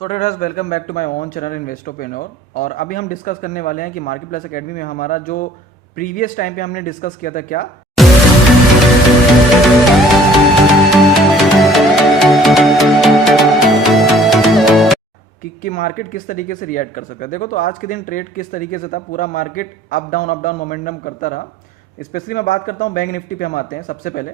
So traders, welcome back to my own channel इन्वेस्टोपेनोर। और अभी हम डिस्कस करने वाले हैं कि मार्केट प्लेस अकेडमी में हमारा जो प्रीवियस टाइम पे हमने डिस्कस किया था क्या कि मार्केट किस तरीके से रिएक्ट कर सकता है। देखो, तो आज के दिन ट्रेड किस तरीके से था, पूरा मार्केट अप डाउन मोमेंटम करता रहा। स्पेशली मैं बात करता हूँ बैंक निफ्टी पे हम आते हैं सबसे पहले।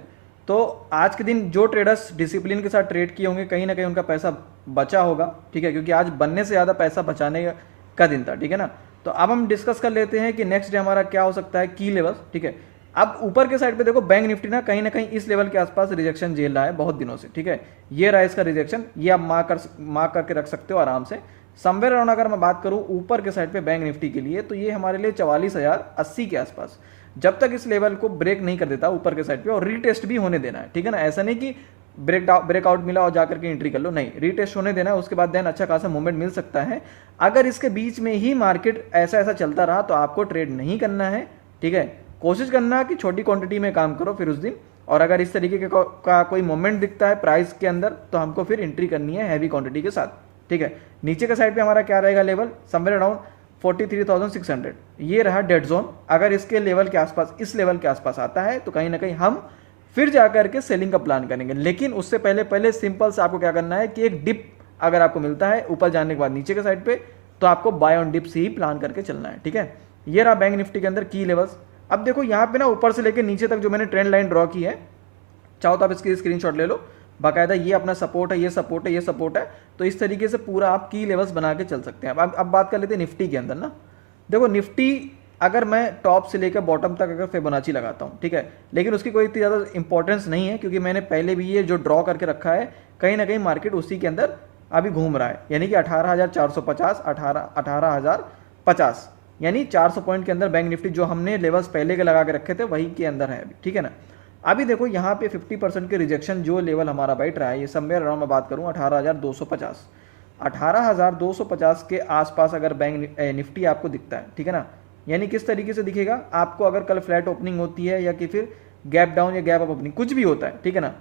तो आज के दिन जो ट्रेडर्स डिसिप्लिन के साथ ट्रेड किए होंगे, कहीं ना कहीं उनका पैसा बचा होगा, ठीक है, क्योंकि आज बनने से ज़्यादा पैसा बचाने का दिन था, ठीक है ना। तो अब हम डिस्कस कर लेते हैं कि नेक्स्ट डे हमारा क्या हो सकता है, की लेवल्स, ठीक है। अब ऊपर के साइड पे देखो, बैंक निफ्टी ना कहीं इस लेवल के आसपास रिजेक्शन झेल रहा है बहुत दिनों से, ठीक है। ये रहा इसका रिजेक्शन, ये आप मार्क करके रख सकते हो आराम से। समवेयर अराउंड अगर मैं बात करूं ऊपर के साइड पे बैंक निफ्टी के लिए, तो ये हमारे लिए 44,080 के आसपास, जब तक इस लेवल को ब्रेक नहीं कर देता ऊपर के साइड पे, और रीटेस्ट भी होने देना है, ठीक है ना। ऐसा नहीं कि ब्रेकआउट मिला और जाकर के एंट्री कर लो, नहीं, रीटेस्ट होने देना है, उसके बाद देन अच्छा खासा मूवमेंट मिल सकता है। अगर इसके बीच में ही मार्केट ऐसा ऐसा चलता रहा तो आपको ट्रेड नहीं करना है, ठीक है। कोशिश करना कि छोटी क्वांटिटी में काम करो फिर उस दिन, और अगर इस तरीके का कोई मोमेंट दिखता है प्राइस के अंदर तो हमको फिर एंट्री करनी है हैवी क्वांटिटी के साथ, ठीक है। नीचे के साइड पे हमारा क्या रहेगा लेवल, समवेयर अराउंड 43,600, ये रहा डेड जोन। अगर इसके लेवल के आसपास, इस लेवल के आसपास आता है तो कहीं ना कहीं हम फिर जाकर के सेलिंग का प्लान करेंगे। लेकिन उससे पहले सिंपल से आपको क्या करना है कि एक डिप अगर आपको मिलता है ऊपर जाने के बाद नीचे के साइड पे, तो आपको बाय ऑन डिप से ही प्लान करके चलना है, ठीक है। ये रहा बैंक निफ्टी के अंदर की लेवल्स। अब देखो यहाँ पे ना ऊपर से लेकर नीचे तक जो मैंने ट्रेंड लाइन ड्रॉ की है, चाहो तो आप इसकी स्क्रीनशॉट ले लो, बाकायदा ये अपना सपोर्ट है, ये सपोर्ट है, ये सपोर्ट है। तो इस तरीके से पूरा आप की लेवल्स बना के चल सकते हैं। अब बात कर लेते हैं निफ्टी के अंदर ना। देखो निफ्टी, अगर मैं टॉप से लेकर बॉटम तक अगर फिबोनाची लगाता हूँ, ठीक है, लेकिन उसकी कोई इतनी ज़्यादा इंपॉर्टेंस नहीं है, क्योंकि मैंने पहले भी ये जो ड्रॉ करके रखा है, कहीं ना कहीं मार्केट उसी के अंदर अभी घूम रहा है, यानी कि 18,450, 18,050, यानी 400 पॉइंट के अंदर बैंक निफ्टी जो हमने लेवल्स पहले के लगा के रखे थे वही के अंदर है अभी, ठीक है ना। अभी देखो यहाँ पे 50% के रिजेक्शन जो लेवल हमारा बैठ रहा है, ये समवेयर अराउंड मैं बात करूँ 18,250, 18,250 के आसपास अगर बैंक निफ्टी आपको दिखता है, ठीक है ना, यानी किस तरीके से दिखेगा आपको, अगर कल फ्लैट ओपनिंग होती है या कि फिर गैप डाउन या गैप अप ओपनिंग कुछ भी होता है, ठीक है ना,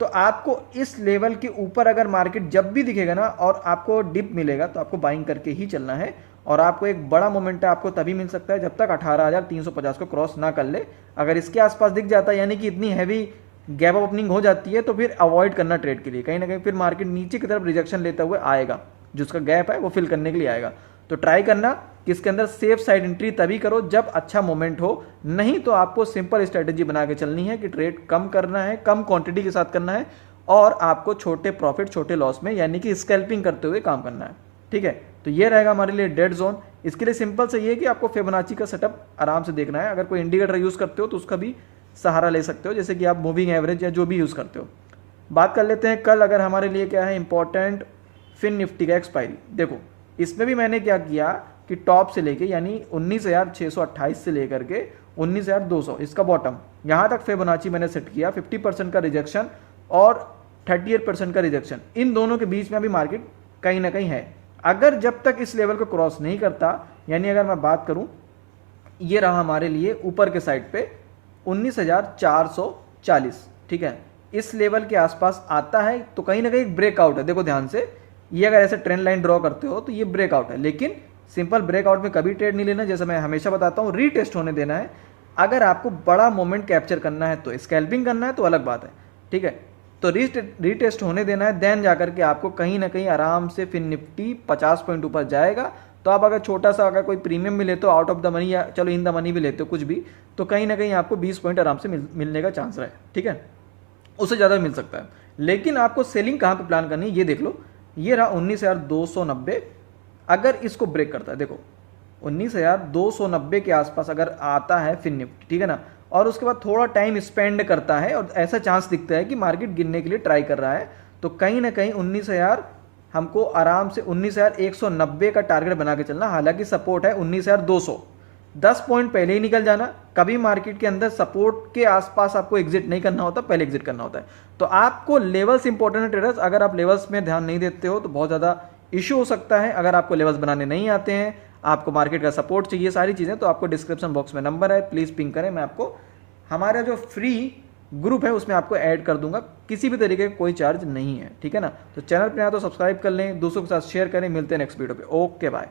तो आपको इस लेवल के ऊपर अगर मार्केट जब भी दिखेगा ना और आपको डिप मिलेगा तो आपको बाइंग करके ही चलना है। और आपको एक बड़ा मोमेंट आपको तभी मिल सकता है जब तक 18,350 को क्रॉस ना कर ले। अगर इसके आसपास दिख जाता है, यानी कि इतनी हैवी गैप ओपनिंग हो जाती है, तो फिर अवॉइड करना ट्रेड के लिए। कहीं ना कहीं फिर मार्केट नीचे की तरफ रिजेक्शन लेते हुए आएगा, जो उसका गैप है वो फिल करने के लिए आएगा। तो ट्राई करना कि इसके अंदर सेफ साइड एंट्री तभी करो जब अच्छा मोमेंट हो, नहीं तो आपको सिंपल स्ट्रेटेजी बना के चलनी है कि ट्रेड कम करना है, कम क्वांटिटी के साथ करना है, और आपको छोटे प्रॉफिट छोटे लॉस में, यानी कि स्कैल्पिंग करते हुए काम करना है, ठीक है। तो ये रहेगा हमारे लिए डेड जोन। इसके लिए सिंपल से ये है कि आपको फिबोनाची का सेटअप आराम से देखना है। अगर कोई इंडिकेटर यूज करते हो तो उसका भी सहारा ले सकते हो, जैसे कि आप मूविंग एवरेज या जो भी यूज करते हो। बात कर लेते हैं कल अगर हमारे लिए क्या है इंपॉर्टेंट, फिन निफ्टी का एक्सपायरी। देखो इसमें भी मैंने क्या किया कि टॉप से लेके, यानी 19,628 से लेकर के 19,200 इसका बॉटम, यहाँ तक फिबोनाची मैंने सेट किया। 50% का रिजेक्शन और 38% का रिजेक्शन, इन दोनों के बीच में अभी मार्केट कहीं ना कहीं है। अगर जब तक इस लेवल को क्रॉस नहीं करता, यानी अगर मैं बात करूं, ये रहा हमारे लिए ऊपर के साइड पे 19,440, ठीक है, इस लेवल के आसपास आता है तो कहीं ना कहीं ब्रेकआउट है। देखो ध्यान से, ये अगर ऐसे ट्रेंड लाइन ड्रॉ करते हो तो ये ब्रेकआउट है, लेकिन सिंपल ब्रेकआउट में कभी ट्रेड नहीं लेना। जैसे मैं हमेशा बताता हूँ, रीटेस्ट होने देना है। अगर आपको बड़ा मोमेंट कैप्चर करना है तो स्कैल्पिंग करना है तो अलग बात है, ठीक है। तो रीटेस्ट होने देना है, देन जाकर के आपको कहीं ना कहीं आराम से फिर निफ्टी 50 पॉइंट ऊपर जाएगा। तो आप अगर छोटा सा अगर कोई प्रीमियम भी लेते हो आउट ऑफ द मनी, या चलो इन द मनी भी लेते हो कुछ भी, तो कहीं ना कहीं आपको 20 पॉइंट आराम से मिलने का चांस रहे, ठीक है, उससे ज़्यादा मिल सकता है। लेकिन आपको सेलिंग कहाँ पे प्लान करनी है ये देख लो। ये रहा 19,290, अगर इसको ब्रेक करता है, देखो 19,290 के आसपास अगर आता है फिर निफ्टी, ठीक है ना, और उसके बाद थोड़ा टाइम स्पेंड करता है और ऐसा चांस दिखता है कि मार्केट गिरने के लिए ट्राई कर रहा है, तो कहीं ना कहीं 19,000 हमको आराम से 19,190 का टारगेट बना के चलना। हालांकि सपोर्ट है 19,200, 10 पॉइंट पहले ही निकल जाना। कभी मार्केट के अंदर सपोर्ट के आसपास आपको एग्जिट नहीं करना होता, पहले एग्जिट करना होता है। तो आपको लेवल्स इंपॉर्टेंट है ट्रेडर्स। अगर आप लेवल्स में ध्यान नहीं देते हो तो बहुत ज़्यादा इशू हो सकता है। अगर आपको लेवल्स बनाने नहीं आते हैं, आपको मार्केट का सपोर्ट चाहिए, सारी चीज़ें, तो आपको डिस्क्रिप्शन बॉक्स में नंबर है, प्लीज़ पिंग करें। मैं आपको हमारा जो फ्री ग्रुप है उसमें आपको ऐड कर दूंगा, किसी भी तरीके का कोई चार्ज नहीं है, ठीक है ना। तो चैनल पर आया तो सब्सक्राइब कर लें, दोस्तों के साथ शेयर करें, मिलते हैं नेक्स्ट वीडियो पे, ओके बाय।